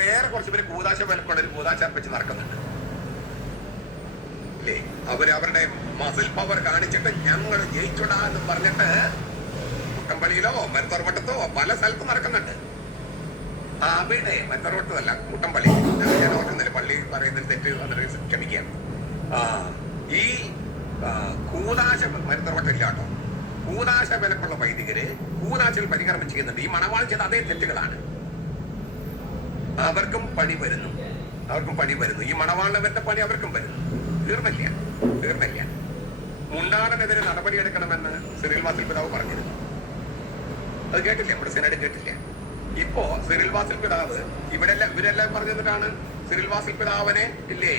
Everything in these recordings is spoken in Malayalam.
വേറെ കുറച്ച് പേര് കൂതാശ വിലക്കുള്ള ഒരു കൂതാശ വെച്ച് നടക്കുന്നുണ്ട്. ഇല്ലേ? അവർ അവരുടെ മസിൽ പവർ കാണിച്ചിട്ട് ഞങ്ങൾ ജയിച്ചുടാ എന്ന് പറഞ്ഞിട്ട് കുട്ടമ്പള്ളിയിലോ മരുത്തോർവട്ടത്തോ പല സ്ഥലത്തും നടക്കുന്നുണ്ട്. അവിടെ മരുത്തോർവട്ടത്തല്ല കുട്ടമ്പള്ളി. ഞാൻ ഓർക്കുന്നില്ല. പള്ളി പറയുന്നതിന് തെറ്റ് വന്നിട്ട് ക്ഷമിക്കാം ഈ കൂതാശ മരുത്തോർവട്ടം ഇല്ല കേട്ടോ കൂതാശ വിലക്കുള്ള വൈദികര് കൂതാശയിൽ പരികർമ്മം ചെയ്യുന്നുണ്ട് ഈ മണവാൾ ചെയ്ത അതേ തെറ്റുകളാണ്. അവർക്കും പണി വരുന്നു. അവർക്കും പണി വരുന്നു. ഈ മണവാളവരുടെ പണി അവർക്കും വരുന്നു. തീർന്നില്ല. തീർന്നില്ല. മുണ്ടാടനെതിരെ നടപടിയെടുക്കണമെന്ന് സിറിൽ വാസിൽ പിതാവ് പറഞ്ഞിരുന്നു. അത് കേട്ടില്ല? നമ്മുടെ സെനഡ് കേട്ടില്ല. ഇപ്പോ സിറിൽ വാസിൽ പിതാവ് ഇവരെല്ലാം ഇവരെല്ലാം പറഞ്ഞിട്ടാണ് സിറിൽ വാസിൽ പിതാവിനെ ഇല്ലേ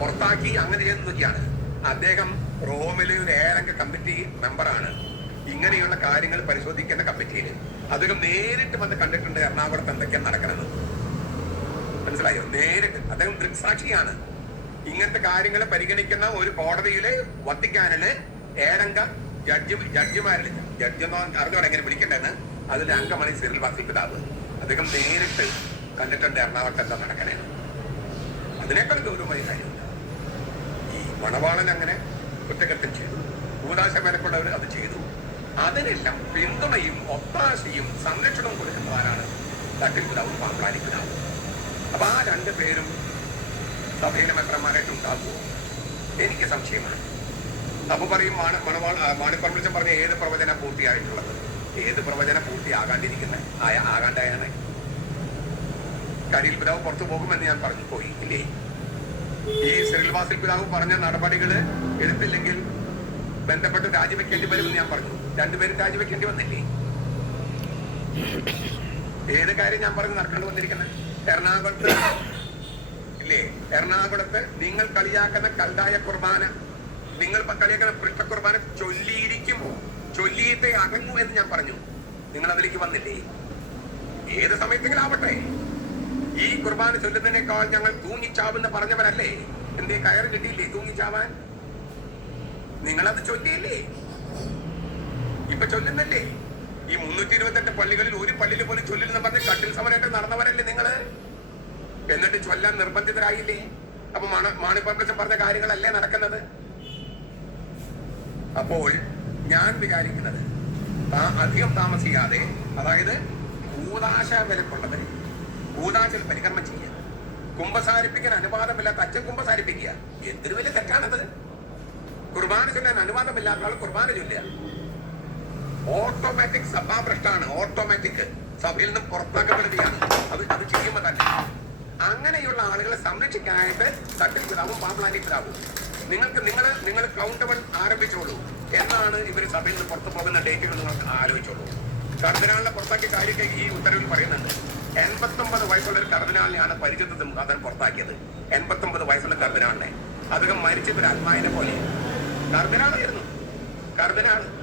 പുറത്താക്കി അങ്ങനെ ചെയ്തതൊക്കെയാണ് അദ്ദേഹം റോമിലെ ഒരു ഏഴംഗ കമ്മിറ്റി മെമ്പറാണ് ഇങ്ങനെയുള്ള കാര്യങ്ങൾ പരിശോധിക്കേണ്ട കമ്മിറ്റിയിൽ അദ്ദേഹം നേരിട്ട് വന്ന് കണ്ടിട്ടുണ്ട് എറണാകുളത്ത് എന്തൊക്കെയാണ് നടക്കണമെന്ന് മനസ്സിലായോ? നേരിട്ട്. അദ്ദേഹം ദൃക്സാക്ഷിയാണ്. ഇങ്ങനത്തെ കാര്യങ്ങൾ പരിഗണിക്കുന്ന ഒരു കോടതിയിൽ വത്തിക്കാനിൽ ഏഴംഗ ജഡ്ജി ജഡ്ജിമാരിൽ ജഡ്ജി എന്നോ എങ്ങനെ വിളിക്കണ്ടെന്ന് അതിലെ അംഗമാണ് സിറിൽ വാസി പിതാവ് അദ്ദേഹം നേരിട്ട് കണ്ടിട്ടുണ്ട് എറണാകുളത്ത് എന്താ നടക്കണേന്ന്. അതിനേക്കാൾ ഗൗരവമായ കാര്യമില്ല ഈ മണവാളൻ അങ്ങനെ കുറ്റകൃത്യം ചെയ്തു. ഭൂതാശ മേലക്കുള്ളവർ അത് ചെയ്തു. അതിനെല്ലാം പിന്തുണയും ഒത്താശയും സംരക്ഷണവും കൊടുക്കുന്നവരാണ് തട്ടിൽ പിതാവും പാമ്പ്ലാനി പിതാവും. അപ്പൊ ആ രണ്ട് പേരും സഭയിലെ മെത്രന്മാരായിട്ട് ഉണ്ടാകുമോ? എനിക്ക് സംശയമാണ്. അപ്പൊ പറയും മാണ മണവാൾ മാണിപ്പറമ്പിച്ചൻ പറഞ്ഞ ഏത് പ്രവചന പൂർത്തിയായിട്ടുള്ളത്? ഏത് പ്രവചന പൂർത്തിയാകാണ്ടിരിക്കുന്ന ആയ ആകാണ്ടായാണ്. കരിയിൽ പിതാവ് പുറത്തു പോകുമെന്ന് ഞാൻ പറഞ്ഞു പോയി ഇല്ലേ? ഈ ശ്രീനിവാസിൽ പിതാവ് പറഞ്ഞ നടപടികൾ എടുത്തില്ലെങ്കിൽ ബന്ധപ്പെട്ട് രാജിവെക്കേണ്ടി വരുമെന്ന് ഞാൻ പറഞ്ഞു. രണ്ടുപേരും രാജിവെക്കേണ്ടി വന്നില്ലേ? ഏത് കാര്യം ഞാൻ പറഞ്ഞു നടക്കേണ്ടി വന്നിരിക്കുന്നത്? എറണാകുളത്ത് ഇല്ലേ? എറണാകുളത്ത് നിങ്ങൾ കളിയാക്കുന്ന കൽതായ കുർബാന നിങ്ങൾ കളിയാക്കുന്ന പൃഷ്ഠ കുർബാന ചൊല്ലിയിരിക്കും. ചൊല്ലിയിട്ടേ അടങ്ങൂ എന്ന് ഞാൻ പറഞ്ഞു. നിങ്ങൾ അതിലേക്ക് വന്നില്ലേ? ഏത് സമയത്തെങ്കിലും ആവട്ടെ. ഈ കുർബാന ചൊല്ലുന്നതിനേക്കാൾ ഞങ്ങൾ തൂങ്ങിച്ചാവെന്ന് പറഞ്ഞവരല്ലേ? എന്തേ കയറ് കിട്ടിയില്ലേ തൂങ്ങിച്ചാവാൻ? നിങ്ങളത് ചൊല്ലിയില്ലേ? ഇപ്പൊ ചൊല്ലുന്നല്ലേ? ഈ മുന്നൂറ്റി ഇരുപത്തെട്ട് പള്ളികളിൽ ഒരു പള്ളിയിൽ പോലും ചൊല്ലില്ലെന്ന് പറഞ്ഞ് കട്ടിൽ സമരമായിട്ട് നടന്നവരല്ലേ നിങ്ങൾ? എന്നിട്ട് ചൊല്ലാൻ നിർബന്ധിതരായില്ലേ? അപ്പൊ മണ മാണിപ്പർപ്പച്ചൻ പറഞ്ഞ കാര്യങ്ങളല്ലേ നടക്കുന്നത്? അപ്പോൾ ഞാൻ വിചാരിക്കുന്നത് അധികം താമസിക്കാതെ അതായത് ഭൂതാശ വിലക്കുള്ളവരെ ഭൂതാശ പരികർമ്മം ചെയ്യുക. കുംഭസാരിപ്പിക്കാൻ അനുവാദമില്ലാത്ത അച്ഛൻ കുംഭസാരിപ്പിക്കുക എന്തൊരു വലിയ തെറ്റാണത്? കുർബാന ചൊല്ലാൻ അനുവാദമില്ലാത്ത ആൾ കുർബാന ചൊല്ലുക. ഓട്ടോമാറ്റിക് സഭാഭ്രഷ്ടാണ്. ഓട്ടോമാറ്റിക് സഭയിൽ നിന്ന് പുറത്താക്കപ്പെടുകയാണ്. അത് അത് ചെയ്യുമ്പോൾ തന്നെ. അങ്ങനെയുള്ള ആളുകളെ സംരക്ഷിക്കാനായിട്ട് തട്ടിൽ പിതാവും പാമ്പ്ലാനി പിതാവും. നിങ്ങൾക്ക് നിങ്ങൾ നിങ്ങൾ കൗണ്ടബിൾ ആരംഭിച്ചോളൂ. എന്നാണ് ഇവർ സഭയിൽ നിന്ന് പുറത്തു പോകുന്ന ഡേറ്റുകൾ നിങ്ങൾക്ക് ആലോചിച്ചോളൂ. കർദിനാളിനെ പുറത്താക്കിയ കാര്യമൊക്കെ ഈ ഉത്തരവിൽ പറയുന്നുണ്ട്. എൺപത്തൊമ്പത് വയസ്സുള്ള ഒരു കർദിനാളിനെയാണ് പരിചയത്തിൽ അദ്ദേഹം പുറത്താക്കിയത്. എൺപത്തൊമ്പത് വയസ്സുള്ള കർദിനാളിനെ. അദ്ദേഹം മരിച്ചിട്ടൊരു ആത്മാവിനെ പോലെ. കർദിനാളായിരുന്നു. കർദിനാൾ